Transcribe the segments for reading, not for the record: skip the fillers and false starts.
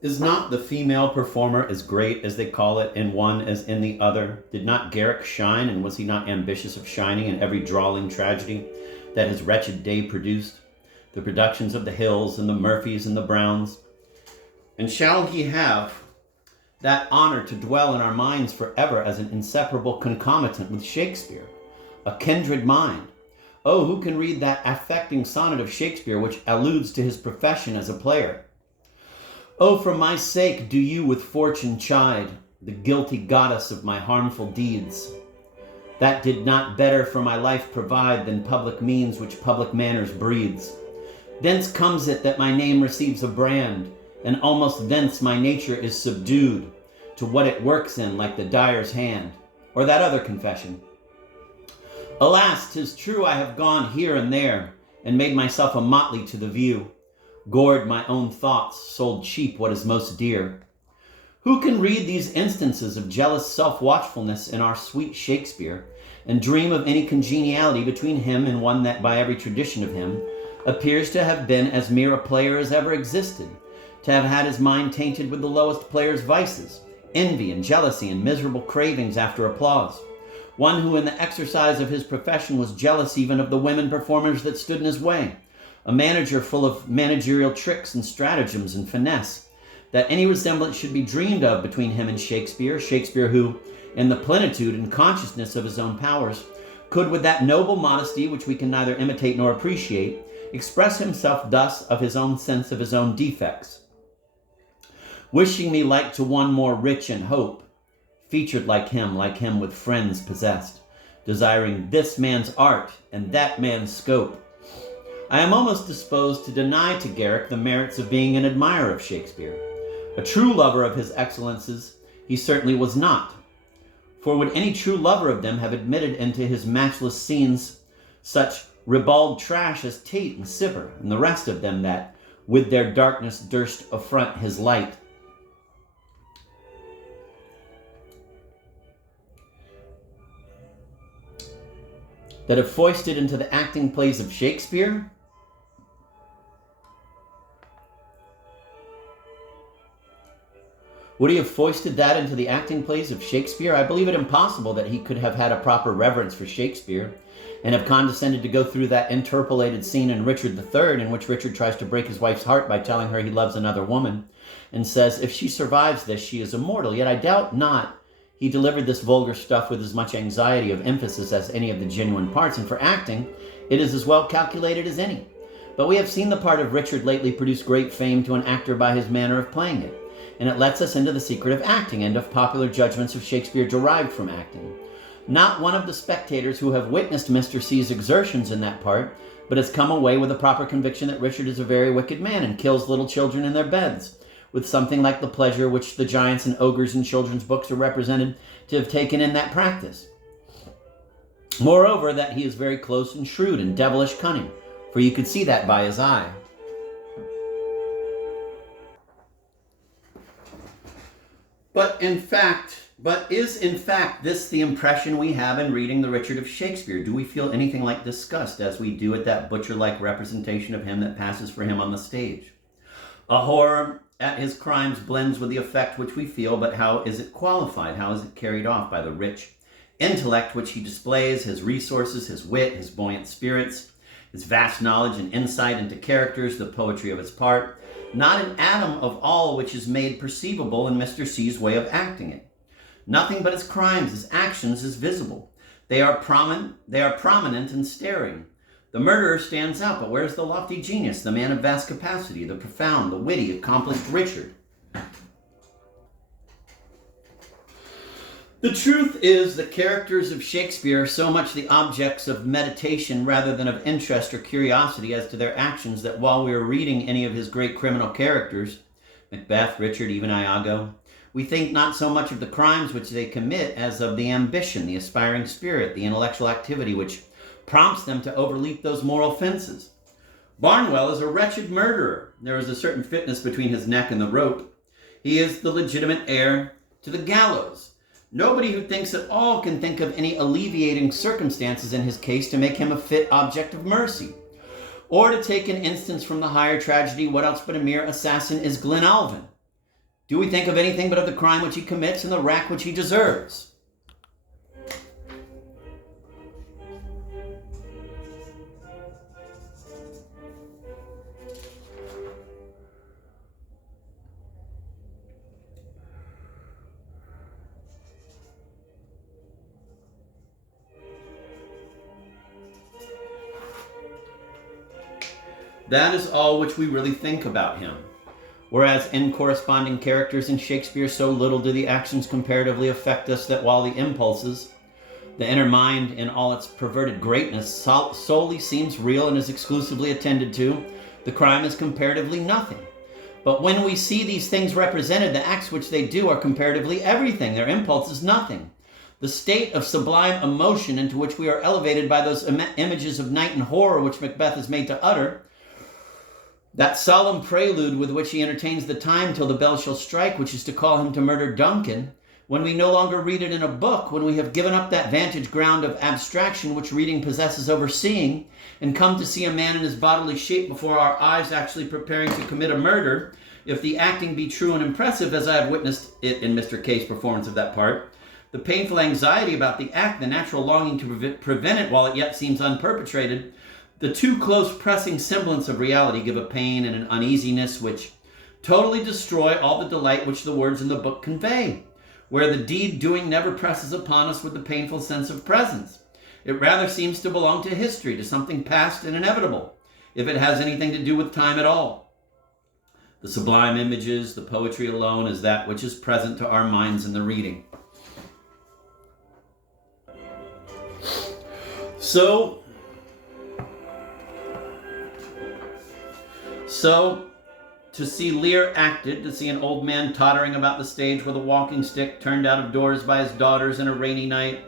Is not the female performer as great as they call it in one as in the other? Did not Garrick shine, and was he not ambitious of shining in every drawling tragedy that his wretched day produced? The productions of the Hills and the Murphys and the Browns. And shall he have that honor to dwell in our minds forever as an inseparable concomitant with Shakespeare, a kindred mind? Oh, who can read that affecting sonnet of Shakespeare which alludes to his profession as a player? Oh, for my sake do you with fortune chide, the guilty goddess of my harmful deeds. That did not better for my life provide than public means which public manners breeds. Thence comes it that my name receives a brand, and almost thence my nature is subdued to what it works in like the dyer's hand, or that other confession. Alas, 'tis true I have gone here and there, and made myself a motley to the view, gored my own thoughts, sold cheap what is most dear. Who can read these instances of jealous self-watchfulness in our sweet Shakespeare, and dream of any congeniality between him and one that, by every tradition of him, appears to have been as mere a player as ever existed, to have had his mind tainted with the lowest player's vices, envy and jealousy and miserable cravings after applause, one who in the exercise of his profession was jealous even of the women performers that stood in his way, a manager full of managerial tricks and stratagems and finesse, that any resemblance should be dreamed of between him and Shakespeare, Shakespeare who, in the plenitude and consciousness of his own powers, could with that noble modesty which we can neither imitate nor appreciate, express himself thus of his own sense of his own defects. Wishing me like to one more rich in hope, featured like him with friends possessed, desiring this man's art and that man's scope, I am almost disposed to deny to Garrick the merits of being an admirer of Shakespeare. A true lover of his excellences he certainly was not. For would any true lover of them have admitted into his matchless scenes such ribald trash as Tate and Cibber and the rest of them that, with their darkness durst affront his light? That have foisted into the acting plays of Shakespeare? Would he have foisted that into the acting plays of Shakespeare? I believe it impossible that he could have had a proper reverence for Shakespeare and have condescended to go through that interpolated scene in Richard III in which Richard tries to break his wife's heart by telling her he loves another woman and says, if she survives this, she is immortal. Yet I doubt not he delivered this vulgar stuff with as much anxiety of emphasis as any of the genuine parts, and for acting, it is as well calculated as any. But we have seen the part of Richard lately produce great fame to an actor by his manner of playing it, and it lets us into the secret of acting and of popular judgments of Shakespeare derived from acting. Not one of the spectators who have witnessed Mr. C's exertions in that part, but has come away with a proper conviction that Richard is a very wicked man and kills little children in their beds, with something like the pleasure which the giants and ogres in children's books are represented to have taken in that practice. Moreover, that he is very close and shrewd and devilish cunning, for you could see that by his eye. But is in fact this the impression we have in reading the Richard of Shakespeare? Do we feel anything like disgust as we do at that butcher-like representation of him that passes for him on the stage? A horror at his crimes blends with the effect which we feel, but how is it qualified? How is it carried off by the rich intellect which he displays, his resources, his wit, his buoyant spirits, his vast knowledge and insight into characters, the poetry of his part? Not an atom of all which is made perceivable in Mr. C's way of acting it. Nothing but his crimes, his actions is visible. They are prominent and staring. The murderer stands out, but where's the lofty genius, the man of vast capacity, the profound, the witty, accomplished Richard? The truth is, the characters of Shakespeare are so much the objects of meditation rather than of interest or curiosity as to their actions that while we are reading any of his great criminal characters, Macbeth, Richard, even Iago, we think not so much of the crimes which they commit as of the ambition, the aspiring spirit, the intellectual activity which prompts them to overleap those moral fences. Barnwell is a wretched murderer. There is a certain fitness between his neck and the rope. He is the legitimate heir to the gallows. Nobody who thinks at all can think of any alleviating circumstances in his case to make him a fit object of mercy. Or to take an instance from the higher tragedy, what else but a mere assassin is Glenalvon? Do we think of anything but of the crime which he commits and the rack which he deserves? That is all which we really think about him. Whereas in corresponding characters in Shakespeare, so little do the actions comparatively affect us that while the impulses, the inner mind in all its perverted greatness, solely seems real and is exclusively attended to, the crime is comparatively nothing. But when we see these things represented, the acts which they do are comparatively everything. Their impulse is nothing. The state of sublime emotion into which we are elevated by those images of night and horror which Macbeth is made to utter, that solemn prelude with which he entertains the time till the bell shall strike, which is to call him to murder Duncan, when we no longer read it in a book, when we have given up that vantage ground of abstraction which reading possesses over seeing, and come to see a man in his bodily shape before our eyes actually preparing to commit a murder, if the acting be true and impressive, as I have witnessed it in Mr. K's performance of that part, the painful anxiety about the act, the natural longing to prevent it while it yet seems unperpetrated, the too close pressing semblance of reality give a pain and an uneasiness which totally destroy all the delight which the words in the book convey, where the deed doing never presses upon us with the painful sense of presence. It rather seems to belong to history, to something past and inevitable, if it has anything to do with time at all. The sublime images, the poetry alone is that which is present to our minds in the reading. So, to see Lear acted, to see an old man tottering about the stage with a walking stick, turned out of doors by his daughters in a rainy night,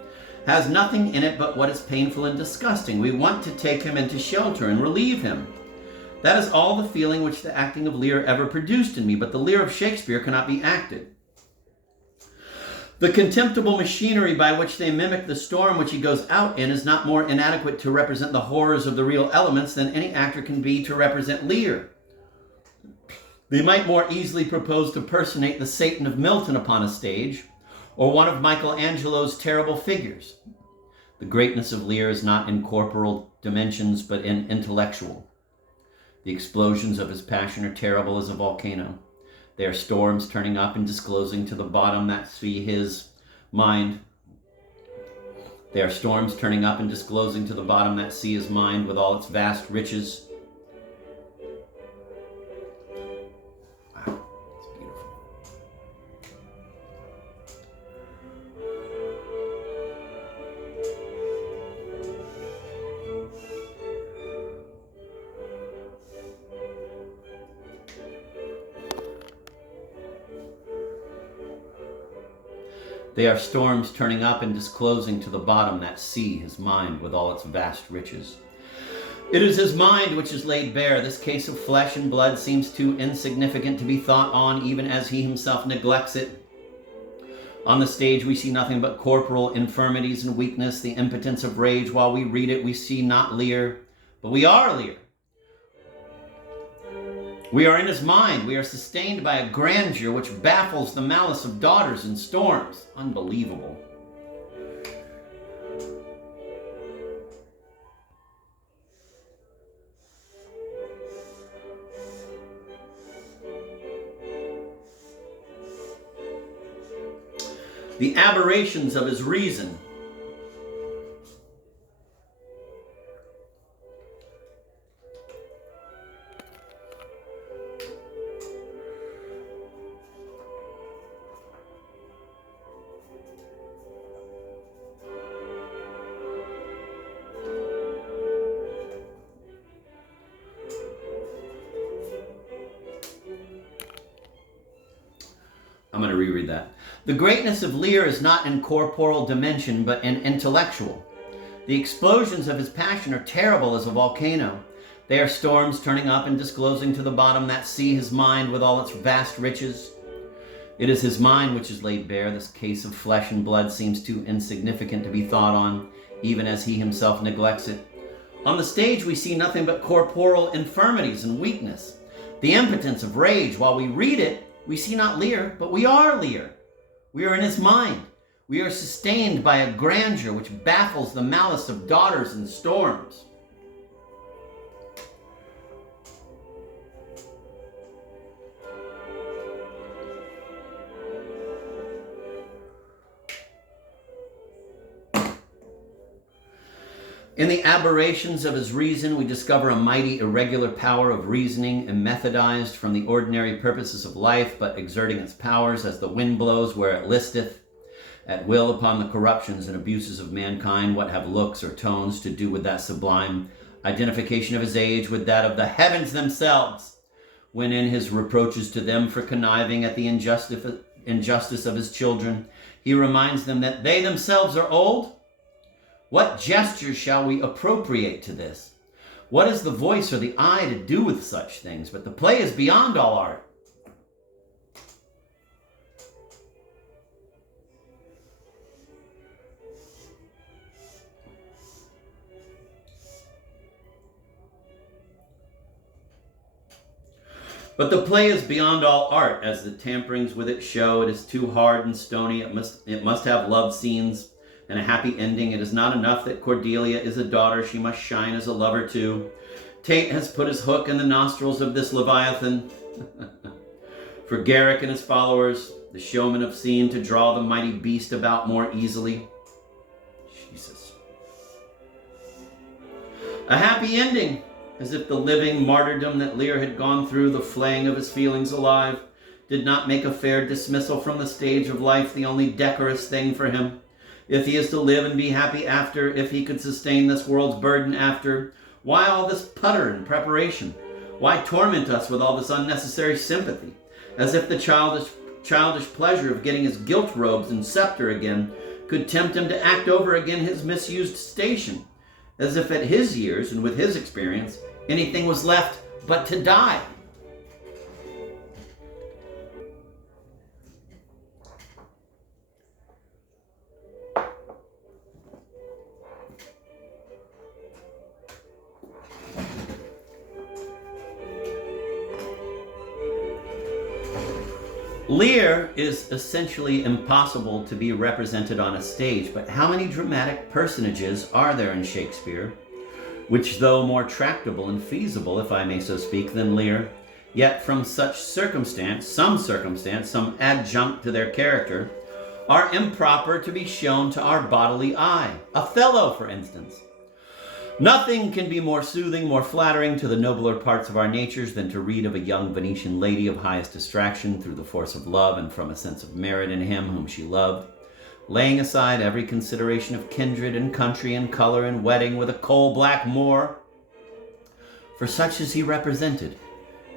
has nothing in it but what is painful and disgusting. We want to take him into shelter and relieve him. That is all the feeling which the acting of Lear ever produced in me, but the Lear of Shakespeare cannot be acted. The contemptible machinery by which they mimic the storm which he goes out in is not more inadequate to represent the horrors of the real elements than any actor can be to represent Lear. They might more easily propose to personate the Satan of Milton upon a stage, or one of Michelangelo's terrible figures. The greatness of Lear is not in corporal dimensions, but in intellectual. The explosions of his passion are terrible as a volcano. They are storms turning up and disclosing to the bottom that sea his mind. They are storms turning up and disclosing to the bottom that sea his mind with all its vast riches. They are storms turning up and disclosing to the bottom that sea his mind with all its vast riches. It is his mind which is laid bare. This case of flesh and blood seems too insignificant to be thought on, even as he himself neglects it. On the stage we see nothing but corporal infirmities and weakness, the impotence of rage. While we read it, we see not Lear, but we are Lear. We are in his mind. We are sustained by a grandeur which baffles the malice of daughters and storms. Unbelievable. The aberrations of his reason. I'm going to reread that. The greatness of Lear is not in corporal dimension, but in intellectual. The explosions of his passion are terrible as a volcano. They are storms turning up and disclosing to the bottom that sea his mind with all its vast riches. It is his mind which is laid bare. This case of flesh and blood seems too insignificant to be thought on, even as he himself neglects it. On the stage we see nothing but corporal infirmities and weakness, the impotence of rage. While we read it, We see not Lear, but we are Lear. We are in his mind. We are sustained by a grandeur which baffles the malice of daughters and storms. In the aberrations of his reason, we discover a mighty irregular power of reasoning, immethodized from the ordinary purposes of life, but exerting its powers as the wind blows where it listeth, at will upon the corruptions and abuses of mankind, what have looks or tones to do with that sublime identification of his age with that of the heavens themselves, when in his reproaches to them for conniving at the injustice of his children, he reminds them that they themselves are old? What gesture shall we appropriate to this? What is the voice or the eye to do with such things? But the play is beyond all art. But the play is beyond all art, as the tamperings with it show. It is too hard and stony. It must have love scenes and a happy ending. It is not enough that Cordelia is a daughter. She must shine as a lover too. Tate has put his hook in the nostrils of this Leviathan. For Garrick and his followers, the showmen have seen to draw the mighty beast about more easily. Jesus. A happy ending, as if the living martyrdom that Lear had gone through, the flaying of his feelings alive, did not make a fair dismissal from the stage of life the only decorous thing for him. If he is to live and be happy after, if he could sustain this world's burden after, why all this putter and preparation? Why torment us with all this unnecessary sympathy? As if the childish pleasure of getting his gilt robes and scepter again could tempt him to act over again his misused station. As if at his years and with his experience, anything was left but to die. Lear is essentially impossible to be represented on a stage, but how many dramatic personages are there in Shakespeare, which though more tractable and feasible, if I may so speak, than Lear, yet from some circumstance, some adjunct to their character, are improper to be shown to our bodily eye. Othello, for instance. Nothing can be more soothing, more flattering to the nobler parts of our natures than to read of a young Venetian lady of highest distraction through the force of love and from a sense of merit in him whom she loved, laying aside every consideration of kindred and country and color and wedding with a coal-black Moor. For such is he represented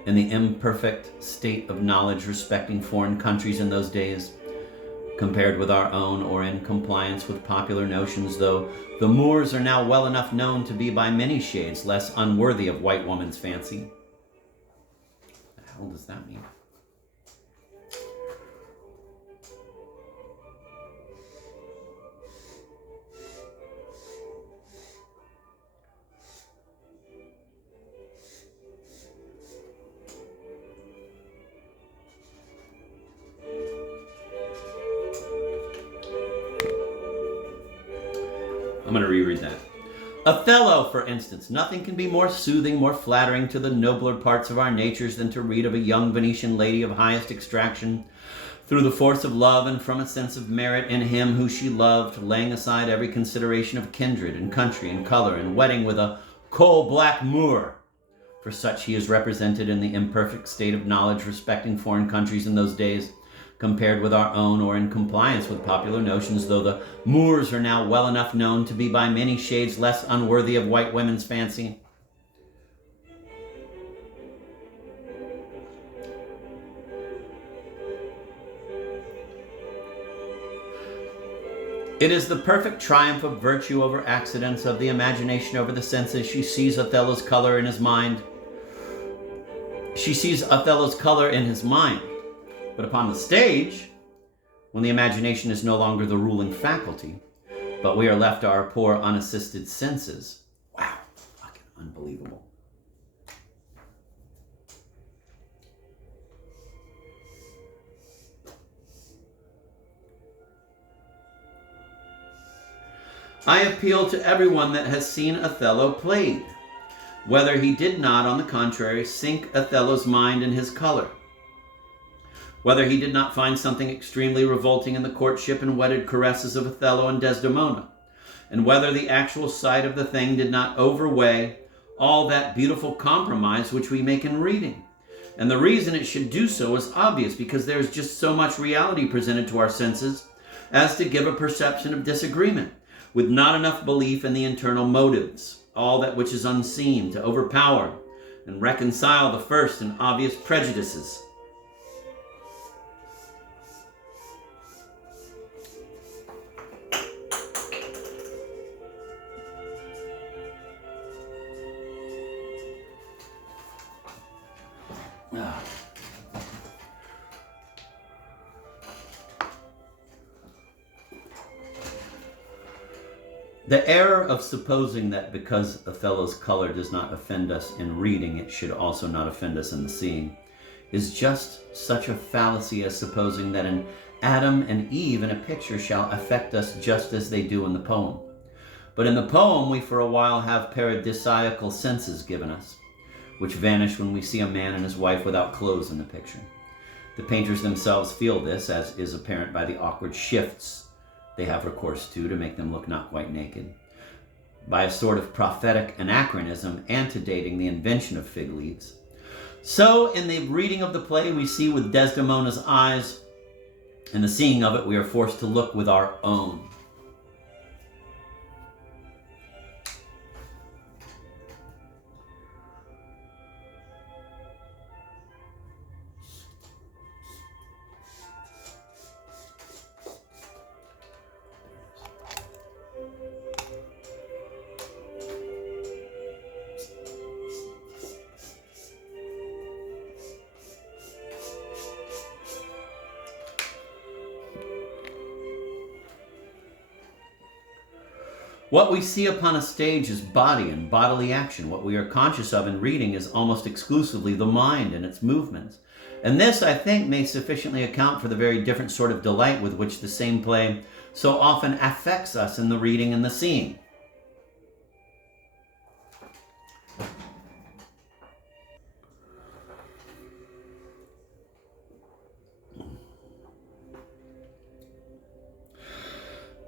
in the imperfect state of knowledge respecting foreign countries in those days, compared with our own, or in compliance with popular notions, though the Moors are now well enough known to be by many shades less unworthy of white woman's fancy. What the hell does that mean? I'm going to reread that. Othello, for instance. Nothing can be more soothing, more flattering to the nobler parts of our natures than to read of a young Venetian lady of highest extraction, through the force of love and from a sense of merit in him who she loved, laying aside every consideration of kindred and country and color, and wedding with a coal-black Moor. For such he is represented in the imperfect state of knowledge respecting foreign countries in those days, compared with our own, or in compliance with popular notions, though the Moors are now well enough known to be by many shades less unworthy of white women's fancy. It is the perfect triumph of virtue over accidents, of the imagination over the senses. She sees Othello's color in his mind. She sees Othello's color in his mind. But upon the stage, when the imagination is no longer the ruling faculty, but we are left to our poor unassisted senses. Wow, fucking unbelievable. I appeal to everyone that has seen Othello played, whether he did not, on the contrary, sink Othello's mind in his color, whether he did not find something extremely revolting in the courtship and wedded caresses of Othello and Desdemona, and whether the actual sight of the thing did not overweigh all that beautiful compromise which we make in reading. And the reason it should do so is obvious, because there is just so much reality presented to our senses as to give a perception of disagreement, with not enough belief in the internal motives, all that which is unseen, to overpower and reconcile the first and obvious prejudices. The error of supposing that because Othello's color does not offend us in reading, it should also not offend us in the seeing, is just such a fallacy as supposing that an Adam and Eve in a picture shall affect us just as they do in the poem. But in the poem we for a while have paradisiacal senses given us, which vanish when we see a man and his wife without clothes in the picture. The painters themselves feel this, as is apparent by the awkward shifts they have recourse to make them look not quite naked, by a sort of prophetic anachronism antedating the invention of fig leaves. So in the reading of the play we see with Desdemona's eyes, in the seeing of it we are forced to look with our own. What we see upon a stage is body and bodily action. What we are conscious of in reading is almost exclusively the mind and its movements. And this, I think, may sufficiently account for the very different sort of delight with which the same play so often affects us in the reading and the seeing.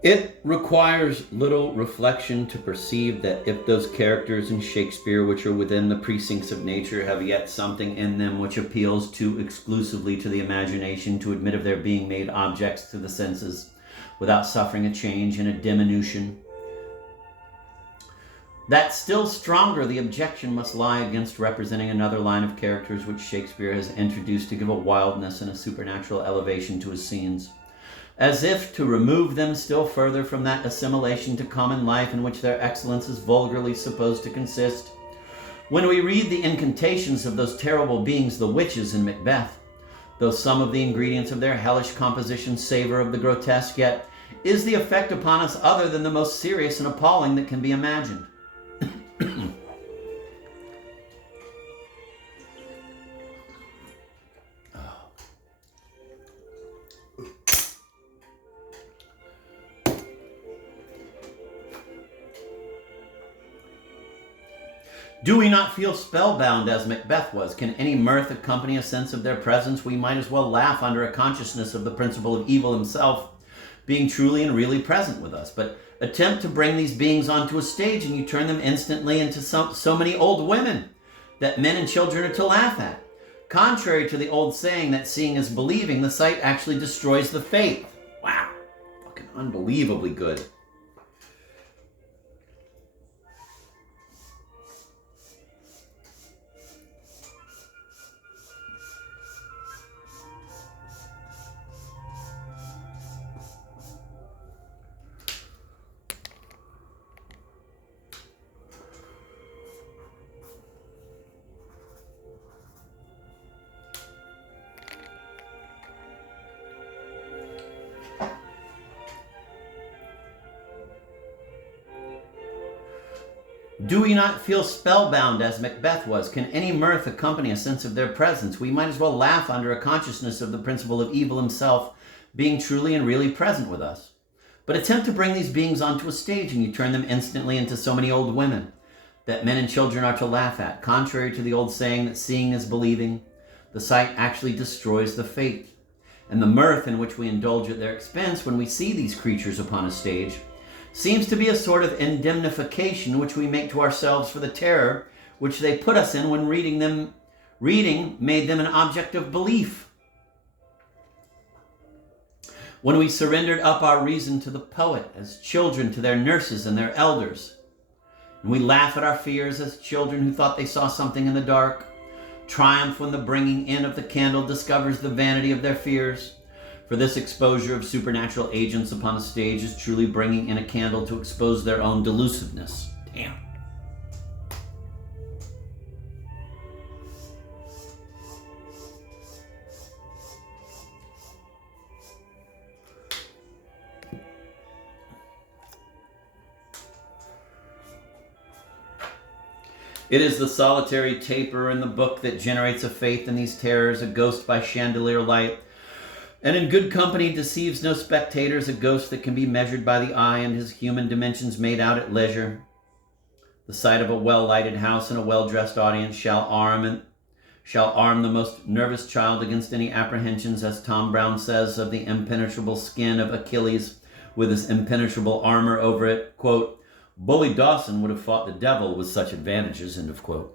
It requires little reflection to perceive that if those characters in Shakespeare which are within the precincts of nature have yet something in them which appeals too exclusively to the imagination to admit of their being made objects to the senses without suffering a change and a diminution, that still stronger the objection must lie against representing another line of characters which Shakespeare has introduced to give a wildness and a supernatural elevation to his scenes, as if to remove them still further from that assimilation to common life in which their excellence is vulgarly supposed to consist. When we read the incantations of those terrible beings, the witches in Macbeth, though some of the ingredients of their hellish composition savor of the grotesque, yet is the effect upon us other than the most serious and appalling that can be imagined. Do we not feel spellbound as Macbeth was? Can any mirth accompany a sense of their presence? We might as well laugh under a consciousness of the principle of evil himself being truly and really present with us. But attempt to bring these beings onto a stage and you turn them instantly into so many old women that men and children are to laugh at. Contrary to the old saying that seeing is believing, the sight actually destroys the faith. Wow, fucking unbelievably good. Do we not feel spellbound as Macbeth was? Can any mirth accompany a sense of their presence? We might as well laugh under a consciousness of the principle of evil himself being truly and really present with us. But attempt to bring these beings onto a stage and you turn them instantly into so many old women that men and children are to laugh at. Contrary to the old saying that seeing is believing, the sight actually destroys the faith. And the mirth in which we indulge at their expense when we see these creatures upon a stage seems to be a sort of indemnification which we make to ourselves for the terror which they put us in when reading made them an object of belief. When we surrendered up our reason to the poet as children to their nurses and their elders, and we laugh at our fears as children who thought they saw something in the dark, triumph when the bringing in of the candle discovers the vanity of their fears. For this exposure of supernatural agents upon a stage is truly bringing in a candle to expose their own delusiveness. Damn. It is the solitary taper in the book that generates a faith in these terrors, a ghost by chandelier light, and in good company deceives no spectators, a ghost that can be measured by the eye and his human dimensions made out at leisure. The sight of a well-lighted house and a well-dressed audience shall arm the most nervous child against any apprehensions, as Tom Brown says of the impenetrable skin of Achilles with his impenetrable armor over it, quote, Bully Dawson would have fought the devil with such advantages, end of quote.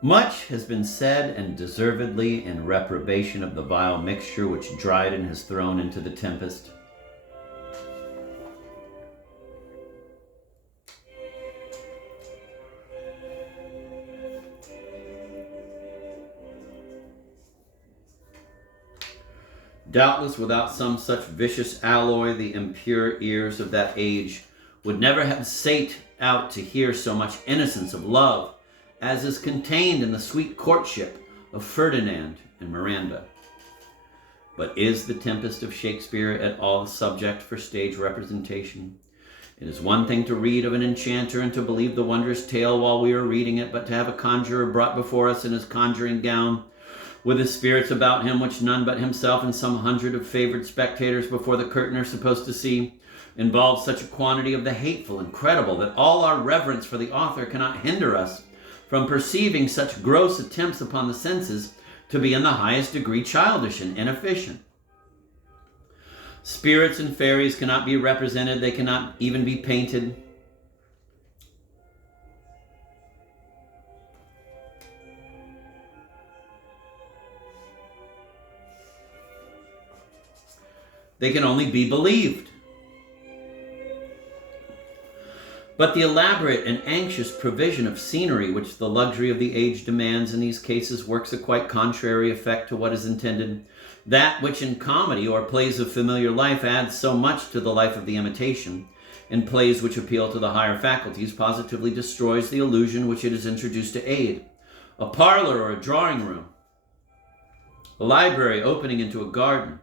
Much has been said, and deservedly, in reprobation of the vile mixture which Dryden has thrown into the Tempest. Doubtless without some such vicious alloy, the impure ears of that age would never have sate out to hear so much innocence of love as is contained in the sweet courtship of Ferdinand and Miranda. But is the Tempest of Shakespeare at all the subject for stage representation? It is one thing to read of an enchanter and to believe the wondrous tale while we are reading it, but to have a conjurer brought before us in his conjuring gown, with his spirits about him which none but himself and some hundred of favored spectators before the curtain are supposed to see, involves such a quantity of the hateful and credible that all our reverence for the author cannot hinder us from perceiving such gross attempts upon the senses to be in the highest degree childish and inefficient. Spirits and fairies cannot be represented, they cannot even be painted. They can only be believed. But the elaborate and anxious provision of scenery which the luxury of the age demands in these cases works a quite contrary effect to what is intended. That which in comedy or plays of familiar life adds so much to the life of the imitation, in plays which appeal to the higher faculties, positively destroys the illusion which it is introduced to aid. A parlor or a drawing room, a library opening into a garden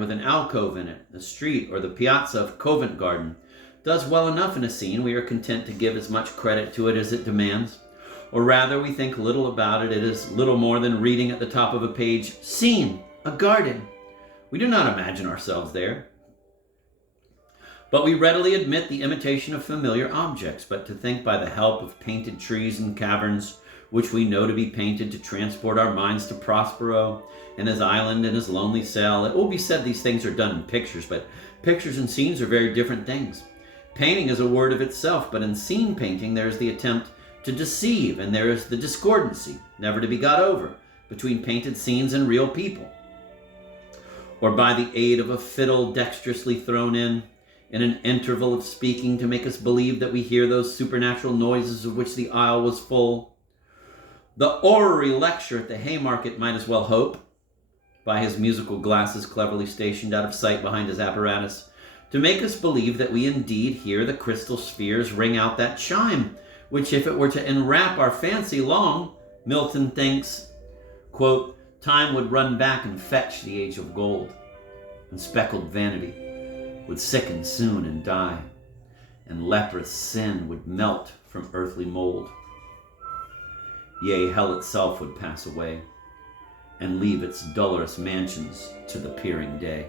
with an alcove in it, the street or the piazza of Covent Garden, does well enough in a scene. We are content to give as much credit to it as it demands. Or rather, we think little about it. It is little more than reading at the top of a page, "Scene, a garden." We do not imagine ourselves there. But we readily admit the imitation of familiar objects. But to think by the help of painted trees and caverns, which we know to be painted, to transport our minds to Prospero and his island and his lonely cell. It will be said these things are done in pictures, but pictures and scenes are very different things. Painting is a word of itself, but in scene painting there is the attempt to deceive, and there is the discordancy, never to be got over, between painted scenes and real people. Or by the aid of a fiddle dexterously thrown in an interval of speaking to make us believe that we hear those supernatural noises of which the aisle was full. The orrery lecture at the Haymarket might as well hope, by his musical glasses cleverly stationed out of sight behind his apparatus, to make us believe that we indeed hear the crystal spheres ring out that chime, which if it were to enwrap our fancy long, Milton thinks, quote, time would run back and fetch the age of gold, and speckled vanity would sicken soon and die, and leprous sin would melt from earthly mold. Yea, hell itself would pass away, and leave its dolorous mansions to the peering day.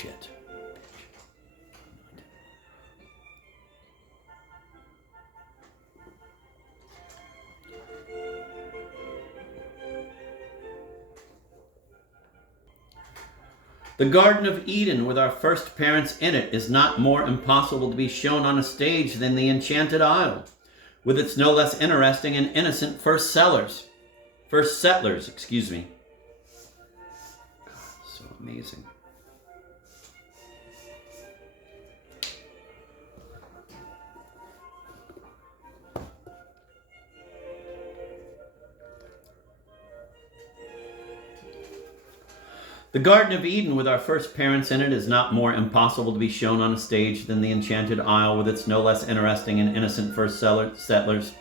Shit. The Garden of Eden, with our first parents in it, is not more impossible to be shown on a stage than the Enchanted Isle, with its no less interesting and innocent first settlers. God, so amazing. The Garden of Eden, with our first parents in it, is not more impossible to be shown on a stage than the Enchanted Isle, with its no less interesting and innocent first settlers.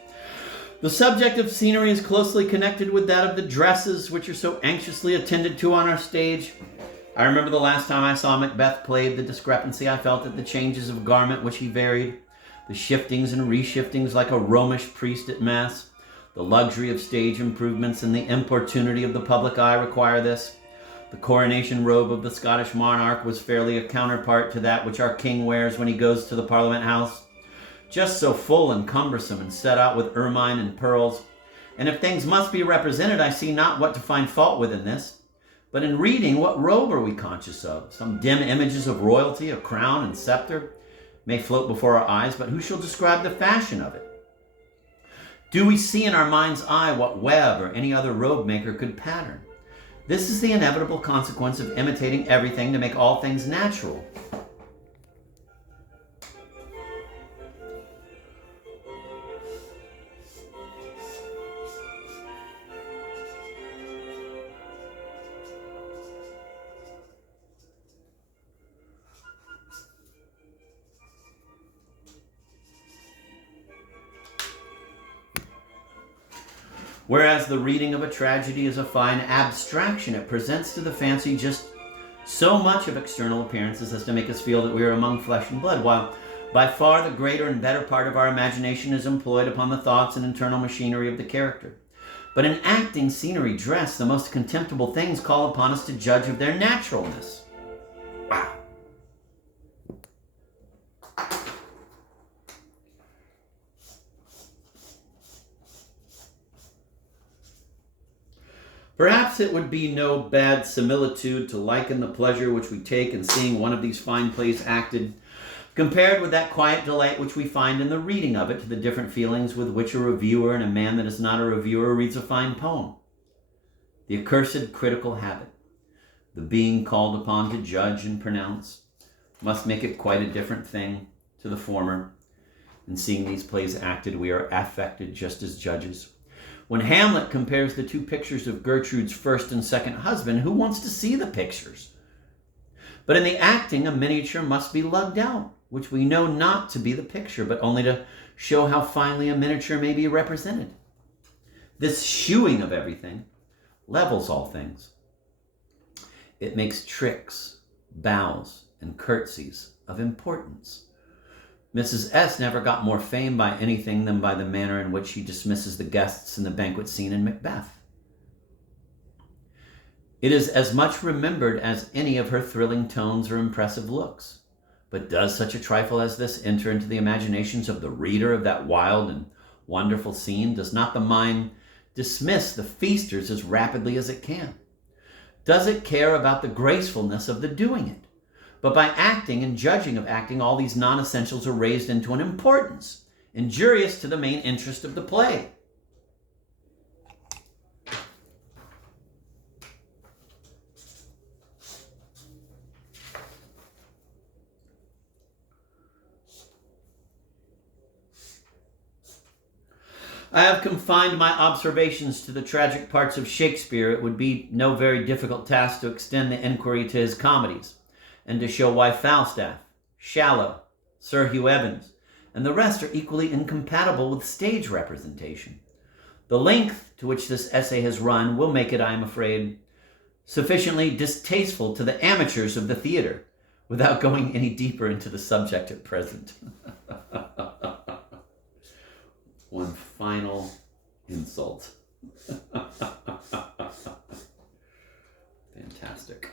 The subject of scenery is closely connected with that of the dresses, which are so anxiously attended to on our stage. I remember the last time I saw Macbeth played, the discrepancy I felt at the changes of garment which he varied, the shiftings and reshiftings like a Romish priest at Mass. The luxury of stage improvements and the importunity of the public eye require this. The coronation robe of the Scottish monarch was fairly a counterpart to that which our king wears when he goes to the Parliament House. Just so full and cumbersome and set out with ermine and pearls. And if things must be represented, I see not what to find fault with in this. But in reading, what robe are we conscious of? Some dim images of royalty, a crown and scepter, may float before our eyes, but who shall describe the fashion of it? Do we see in our mind's eye what Webb or any other robe maker could pattern? This is the inevitable consequence of imitating everything to make all things natural. Whereas the reading of a tragedy is a fine abstraction, it presents to the fancy just so much of external appearances as to make us feel that we are among flesh and blood, while by far the greater and better part of our imagination is employed upon the thoughts and internal machinery of the character. But in acting, scenery, dress, the most contemptible things call upon us to judge of their naturalness. Wow. Perhaps it would be no bad similitude to liken the pleasure which we take in seeing one of these fine plays acted, compared with that quiet delight which we find in the reading of it, to the different feelings with which a reviewer and a man that is not a reviewer reads a fine poem. The accursed critical habit, the being called upon to judge and pronounce, must make it quite a different thing to the former. In seeing these plays acted, we are affected just as judges. When Hamlet compares the two pictures of Gertrude's first and second husband, who wants to see the pictures? But in the acting, a miniature must be lugged out, which we know not to be the picture, but only to show how finely a miniature may be represented. This shewing of everything levels all things. It makes tricks, bows, and curtsies of importance. Mrs. S. never got more fame by anything than by the manner in which she dismisses the guests in the banquet scene in Macbeth. It is as much remembered as any of her thrilling tones or impressive looks. But does such a trifle as this enter into the imaginations of the reader of that wild and wonderful scene? Does not the mind dismiss the feasters as rapidly as it can? Does it care about the gracefulness of the doing it? But by acting and judging of acting, all these non-essentials are raised into an importance, injurious to the main interest of the play. I have confined my observations to the tragic parts of Shakespeare. It would be no very difficult task to extend the inquiry to his comedies, and to show why Falstaff, Shallow, Sir Hugh Evans, and the rest are equally incompatible with stage representation. The length to which this essay has run will make it, I am afraid, sufficiently distasteful to the amateurs of the theater, without going any deeper into the subject at present. One final insult. Fantastic.